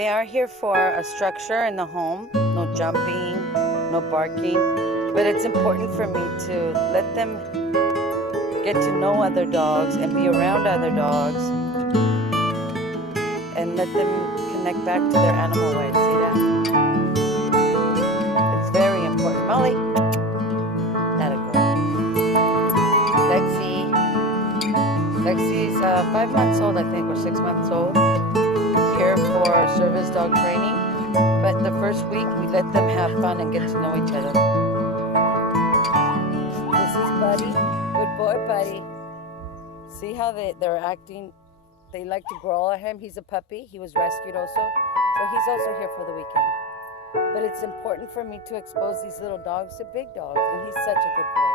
They are here for a structure in the home, no jumping, no barking, but it's important for me to let them get to know other dogs and be around other dogs and let them connect back to their animal ways. See that? It's very important. Molly, that a girl. Lexi's 5 months old, I think, or 6 months old. Here for service dog training, but the first week we let them have fun and get to know each other. This is Buddy. Good boy, Buddy. See how they're acting? They like to growl at him. He's a puppy. He was rescued also, so he's also here for the weekend. But it's important for me to expose these little dogs to big dogs, and he's such a good boy.